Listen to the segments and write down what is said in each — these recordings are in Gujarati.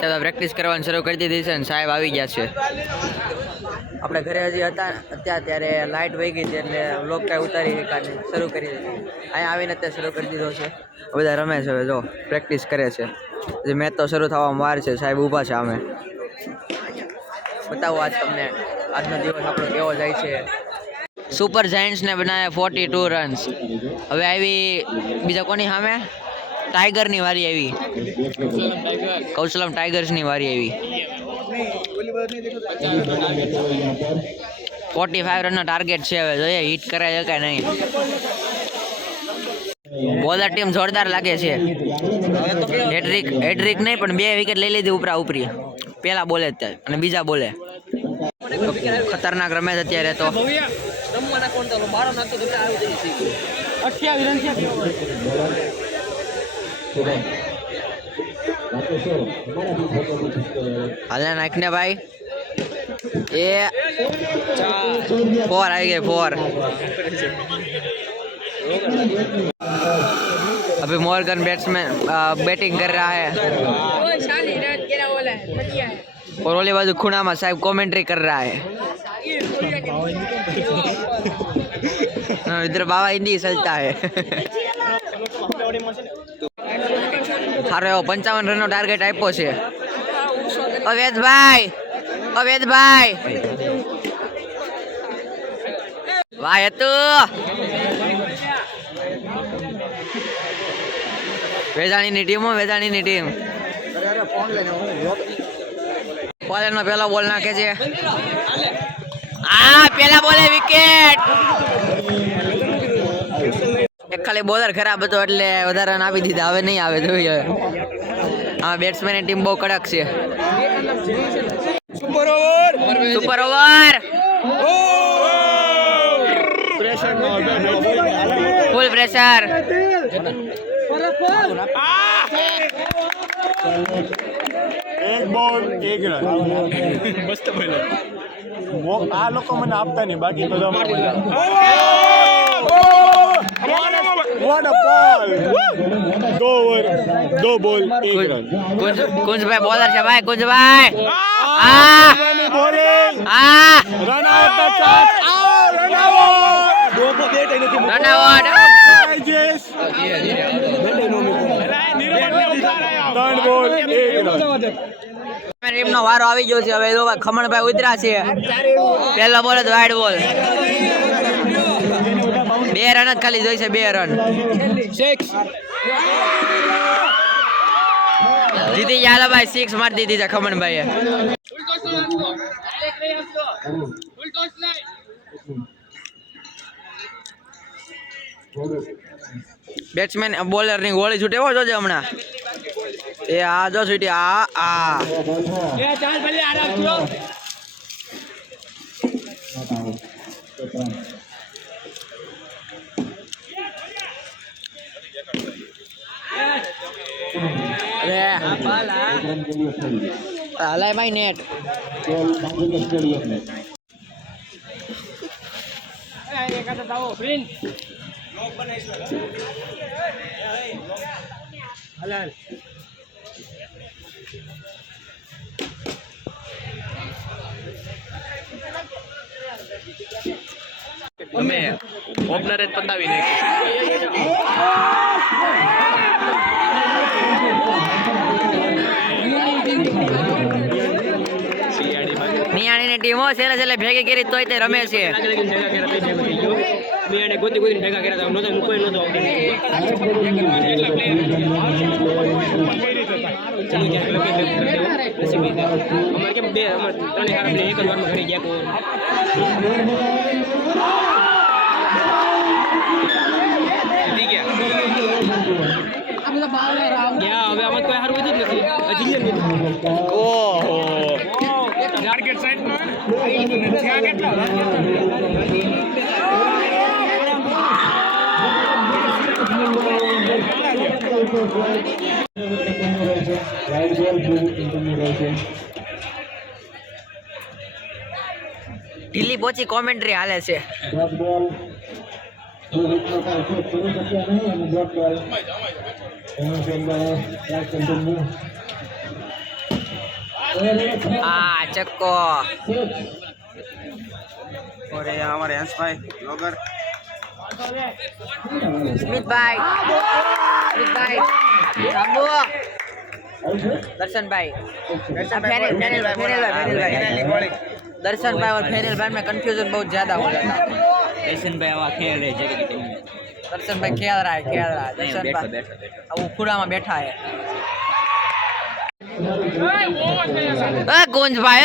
પ્રેક્ટિસ કરવાનું શરૂ કરી દીધી છે અને સાહેબ આવી ગયા છે. આપણે ઘરે હજી હતા ત્યારે લાઇટ વહી ગઈ હતી એટલે વ્લોગ કાંઈ ઉતારી શરૂ કરી દીધી. અહીંયા આવીને અત્યારે શરૂ કરી દીધો છે. બધા રમે છે હવે, જો પ્રેક્ટિસ કરે છે. જે મેચ તો શરૂ થવામાં વાર છે. સાહેબ ઊભા છે અમે. બતાવો આજ તમને આજનો દિવસ આપણો કેવો જાય છે. સુપર જાયન્ટ્સને બનાવ્યા 42 રન્સ. હવે આવી બીજા કોની સામે? ટાઈગરની વારી આવી. કૌશલમ ટાઈગર્સની વારી આવી. 45 રનનો ટાર્ગેટ છે. હવે જોઈએ હિટ કરાય કે નહીં. બોલર ટીમ જોરદાર લાગે છે. હેડ્રિક નહીં પણ 2 વિકેટ લઈ લીધી ઉપરા ઉપરી. પેલા બોલે જ અને બીજા બોલે. ખતરનાક રમે છે અત્યારે તો. હાલને નાખને ભાઈ. એ 4 આવી गए 4. अभी मॉर्गन बैट्समैन बैटिंग कर रहा है और ओली बाजू खुना में साहब कमेंट्री कर रहा है. इधर बाबा हिंदी चलता है. સારો એવો 55 રનનો ટાર્ગેટ આપ્યો છે. અવેદભાઈ વાહ હતું. વેજાણીની ટીમ કોલેનો પેલો બોલ નાખે છે. પેલા બોલે વિકેટ. એક ખાલી બોલર ખરાબ હતો એટલે વધારે રન આપી દીધા. હવે નહીં આવે જોઈએ. હા બેટ્સમેનની ટીમ બહુ કડક છે. સુપર ઓવર ફૂલ પ્રેશર. એક બોલ 1 રન. મસ્ત બોલ્યો. આ લોકો મને આપતા નહીં, બાકી તો What a ball! 2 over, 2 ball, 1 run. કુંજભાઈ bowler છે ભાઈ. કુંજભાઈ Run out the chance. Run out. Run out. Yes. 3 ball, 1 run. ટીમનો વારો આવી ગયો છે. હવે જો ખમણભાઈ ઉતરા છે. પહેલો બોલ જ વાઇડ બોલ. 2 રન જ ખાલી જોઈ છે. 2 રન. 6 જીતી ગયા ભાઈ. 6 મારી દીધી છે ખમણભાઈએ. બેટ્સમેન બોલર ની ગોળી છૂટે એવો જોજે હમણાં. એ આ જો છૂટી. હલાય ભાઈ નેટ. અમે ઓપનર જ પતાવી નાખ્યું. નિયાણીની ટીમો છેલ્લે ભેગી કરી તોય તે રમે છે. ગોતી ભેગા કર્યા નહોતા. કોઈ નહોતો અમારે કેમ 2 અમારે 3 એક જ વારમાં ઘરે ગયા. હવે આમાં કોઈ સારું વધ્યું જ નથી. ઓહો Target side માં ત્યાં કેટલા ઢીલી પોચી કોમેન્ટ્રી હાલે છે. चक्को और ये हमारे हंस भाई ब्लॉगर स्मित भाई साबू दर्शन भाई फैनिल भाई दर्शन भाई और फैनिल भाई में कंफ्यूजन बहुत ज्यादा हो जाता है। दर्शन भाई आवा खेल रहे जगह की टीम में दर्शन भाई खेल रहा है दर्शन भाई अब वो खुड़ा में बैठा है। गुंज भाई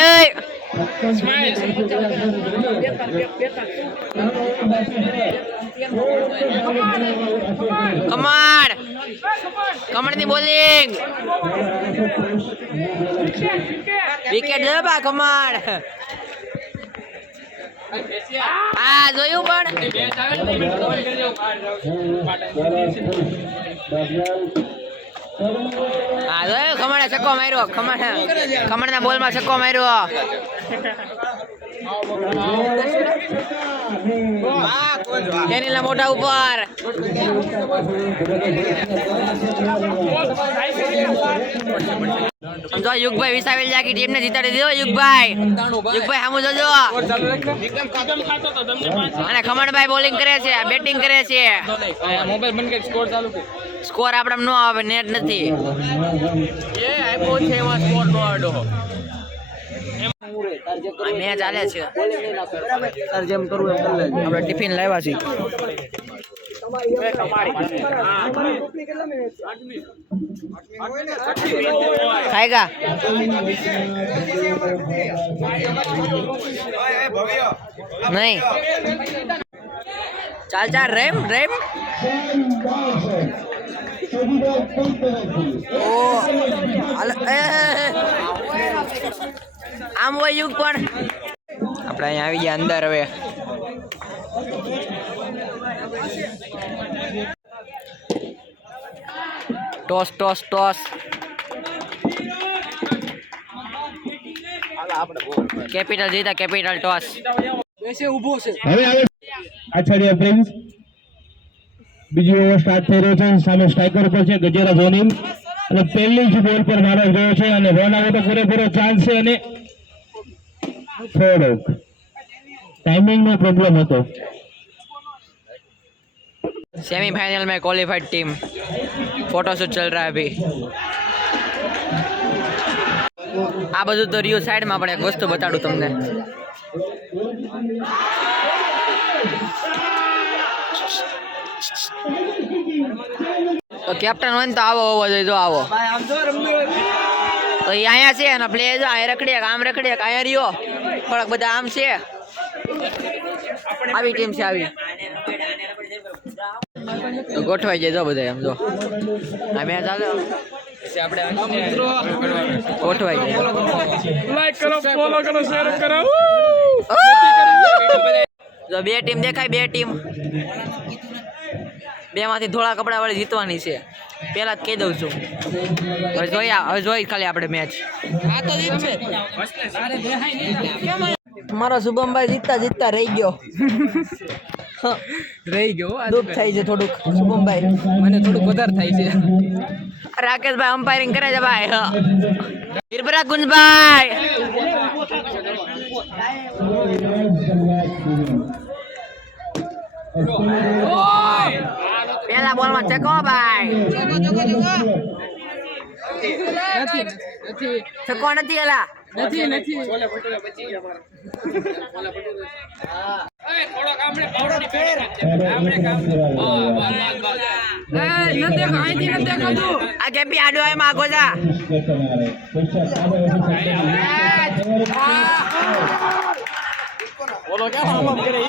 कमर ની બોલિંગ વિકેટ લેવા કમર જોયું પણ જોયું ખમણે છક્કો માર્યો ખમણના બોલમાં છક્કો માર્યો ડેનિલના મોઢા ઉપર સમજો યુગભાઈ વિસાવેલ જાકી ટીમને જીતાડી દીધો યુગભાઈ સામું જોજો અને ખમણભાઈ બોલિંગ કરે છે બેટિંગ કરે છે મોબાઈલ બંધ કરી સ્કોર ચાલુ કર સ્કોર આપણે નો આવે નેટ નથી એ આઈફોન છે એમાં સ્કોર નો આડો મેચ ચાલે છે તાર જેમ કરવું એમ કરી લેજો આપણે ટિફિન લાવ્યા છીએ ખાएगा नहीं ચાલ ચાલ રેમ ઓ આમ હોય યુગ પણ આપણે અહીંયા આવી ગયા અંદર હવે ટોસ કેપિટલ જીતા કેપિટલ ટોસ હવે આચાર્ય પ્રિન્સ બીજી ઓવર સ્ટાર્ટ થઈ રહ્યો છે સામે સ્ટ્રાઇકર ઉપર છે ગજેરા ધોની અને પહેલી જ બોલ પર મારો ગયો છે અને રન આવે તો પૂરેપૂરો ચાન્સ છે અને થોડોક टाइमिंग में प्रॉब्लम હતો सेमीफाइनल में क्वालिफाइड टीम फोटोशूट चल रहा है अभी आ બધું તો રિયો સાઈડ માં પણ એક વસ્તુ બતાડું તમને તો કેપ્ટન હોય તો આવો જોઈએ જો આવો તો અહીંયા છે અને પ્લે જો આ રખડે આમ રખડે આયા રિયો થોડાક બધા આમ છે આવી ટીમ છે આવી તો ગોઠવાઈ જાય જો બધા એમ જો આ મેચ ચાલે આપણે ગોઠવાઈ જાય લાઈક કરો ફોલો કરો શેર કરો જો બે ટીમ દેખાય બે ટીમ બે માંથી ધોળા કપડા વાળી જીતવાની છે પેલા જ કહી દઉં છું હવે જોઈ ખાલી આપણે મેચ મારો શુભમભાઈ જીતતા રહી ગયો દુઃખ થાય છે થોડુંક શુભમભાઈ મને થોડુંક વધારે થાય છે રાકેશભાઈ અમ્પાયરિંગ કરે છે ભાઈ વીરપરા ગુંજભાઈ પેલા બોલમાં ચકો ભાઈ ચકો નથી એલા નથી આ કેપી આડો આય માં ગોજા બોલો કે આમ કરે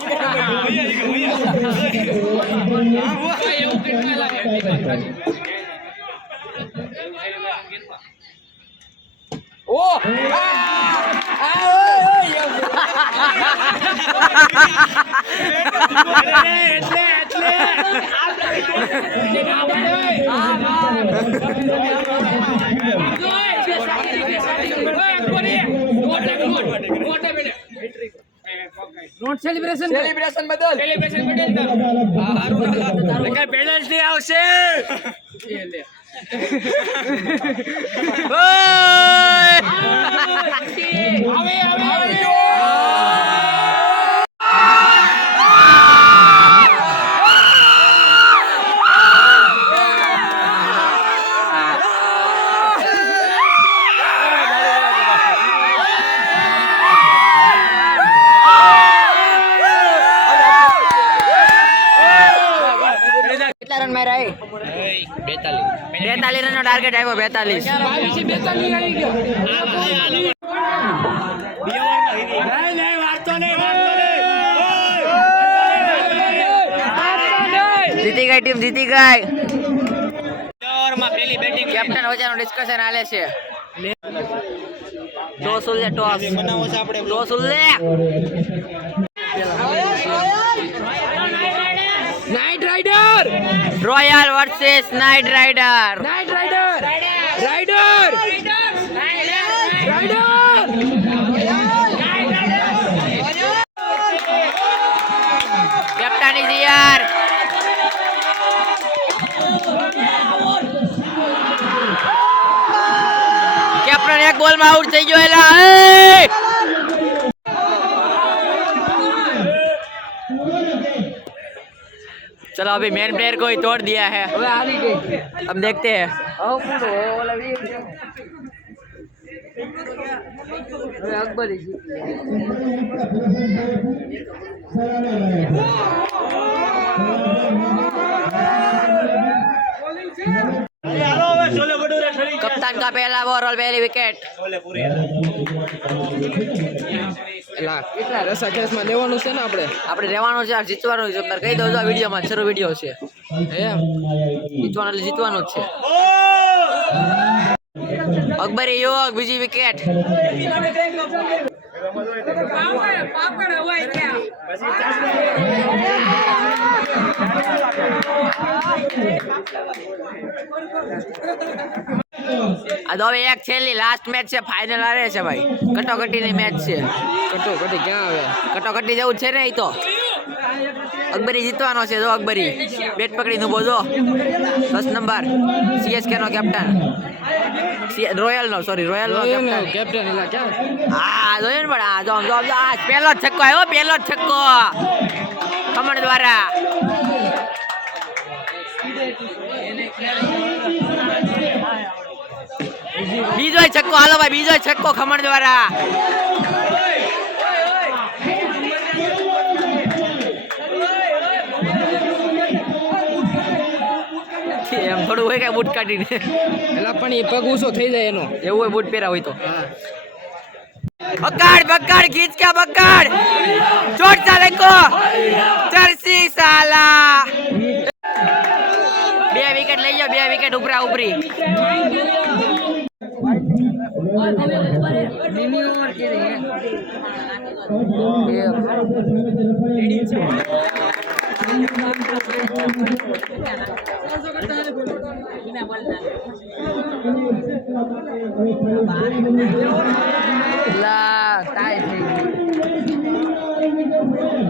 ઓ નોટ સેલિબ્રેશન બદલ કઈ પેનલ્ટી આવશે ઓય 42 રનનો ટાર્ગેટ આવ્યો 42. જીતી ગઈ ટીમ, જીતી ગઈ. કેપ્ટન વચ્ચેનું ડિસ્કશન હાલે છે. ટોસ ઉલ્લે, ટોસ ટોસ ઉલ્લે. Knight rider royal versus knight rider. Rider captain is here. Captain એક બોલમાં આઉટ થઈ ગયો. એલા चलो अभी मेन प्लेयर को ही तोड़ दिया है. अब देखते हैं. कप्तान का पहला बॉल और पहली विकेट. રસા કેસમાં લેવાનું છે ને આપણે રહેવાનું છે, જીતવાનું છે. કહી દો આ વિડીયોમાં શરૂ વિડીયો છે. જીતવાનું એટલે જીતવાનું જ છે. અકબરી યોગ બીજી વિકેટ. આ તો હવે એક છેલ્લી લાસ્ટ મેચ છે, ફાઇનલ હારે છે ભાઈ. કટોકટીની મેચ છે. કટોકટી ક્યાં આવે? કટોકટી જેવું છે ને. એ તો અકબરી જીતવાનો છે. જો અકબરી બેટ પકડીને ઉભો. જો 10 નંબર CSK નો કેપ્ટન, રોયલ નો કેપ્ટન એલા ક્યાં? હા જોયું ને. પણ આ જો આ પહેલો જ છક્કો આવ્યો, પહેલો જ છક્કો ખમણ દ્વારા. બીજો છક્કો. હાલો ભાઈ, બીજો છક્કો ખમણ દ્વારા. એમ થોડું હોય કે બૂટ કાઢીને. એલા પણ એ પગ ઊંચો થઈ જાય એનો. એવું હોય બૂટ પહેરા હોય તો. બગાડ બગાડ ખીંચ કે બગાડ. ચોટ ચાલે કો જર્સી સાલા. 2 વિકેટ લઈ જાઓ, 2 વિકેટ ઉપરા ઉપરી.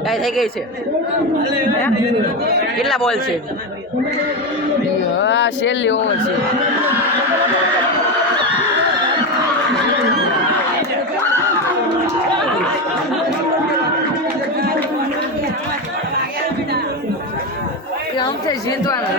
ટાઈ થઈ ગઈ છે. કેટલા બોલ છે? છેલ્લી ઓવર છે. આમ છે જીતવાનું.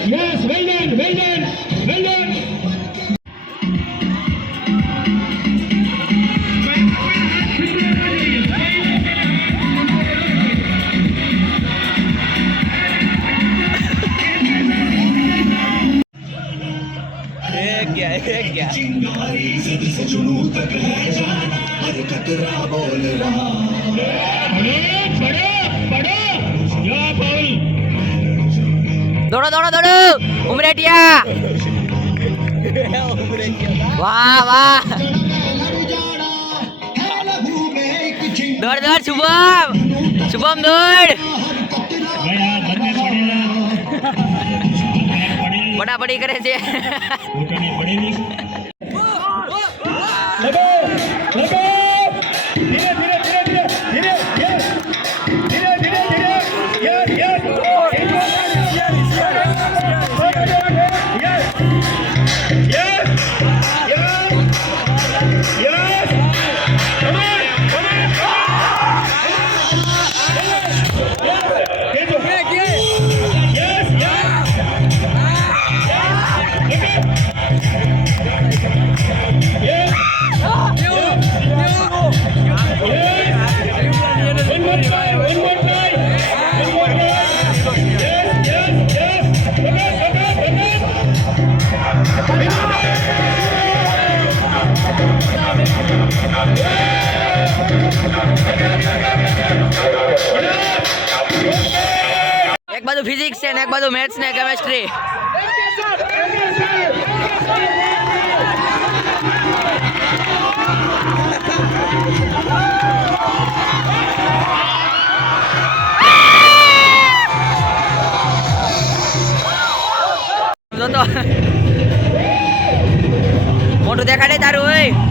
Yes, well done, well done, well done. દોડો દોડો દોડો ઉમરેટિયા. વાહ વાહ. દોડ દોડ શુભમ શુભમ દોડ પડાપડી કરે છે એક બાજુ ફિઝિક્સ છે ને એક બાજુ મેથ્સ ને કેમેસ્ટ્રી તો મોટું દેખાડે તારું હોય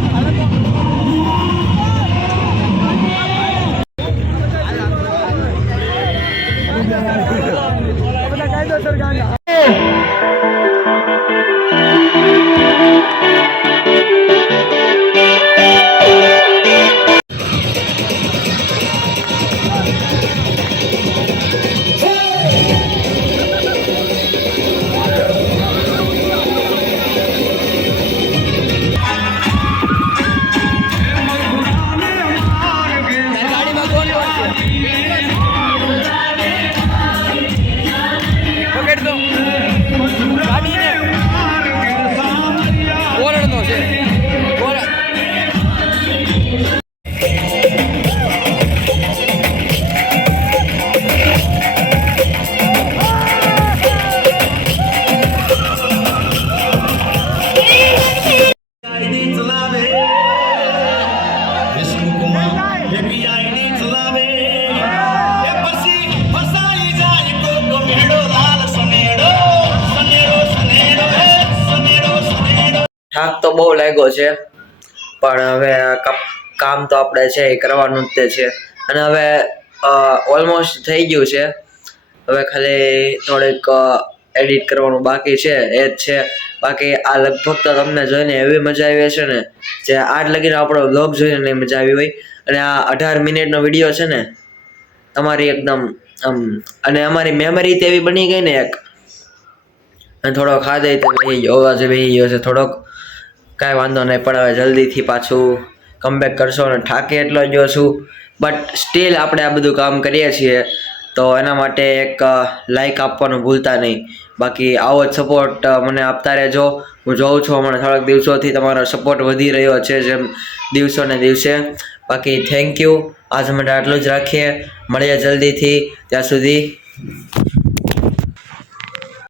થાક તો બહુ લાગ્યો છે પણ હવે કામ તો આપણે છે એ કરવાનું જ તે છે અને હવે ઓલમોસ્ટ થઈ ગયું છે હવે ખાલી થોડીક એડિટ કરવાનું બાકી છે એ જ છે બાકી આ લગભગ તો તમને જોઈને એવી મજા આવી છે ને જે આજ લગીને આપણો બ્લોગ જોઈને નહીં મજા આવી હોય અને આ 18 મિનિટનો વિડીયો છે ને તમારી એકદમ અને અમારી મેમરી તો એવી બની ગઈ ને એક અને થોડો ખાધે તો બેસી ગયો અવાજ બેસી ગયો છે થોડોક કાંઈ વાંધો નહીં પણ હવે જલ્દીથી પાછું કમબેક કરશો અને થાકી એટલો જ છું બટ સ્ટીલ આપણે આ બધું કામ કરીએ છીએ તો એના માટે એક લાઈક આપવાનું ભૂલતા નહીં બાકી આવો જ સપોર્ટ મને આપતા રહેજો હું જોઉં છું હમણાં થોડાક દિવસોથી તમારો સપોર્ટ વધી રહ્યો છે જેમ દિવસો ને દિવસે બાકી થેન્ક યુ આજ માટે આટલું જ રાખીએ મળીએ જલ્દીથી ત્યાં સુધી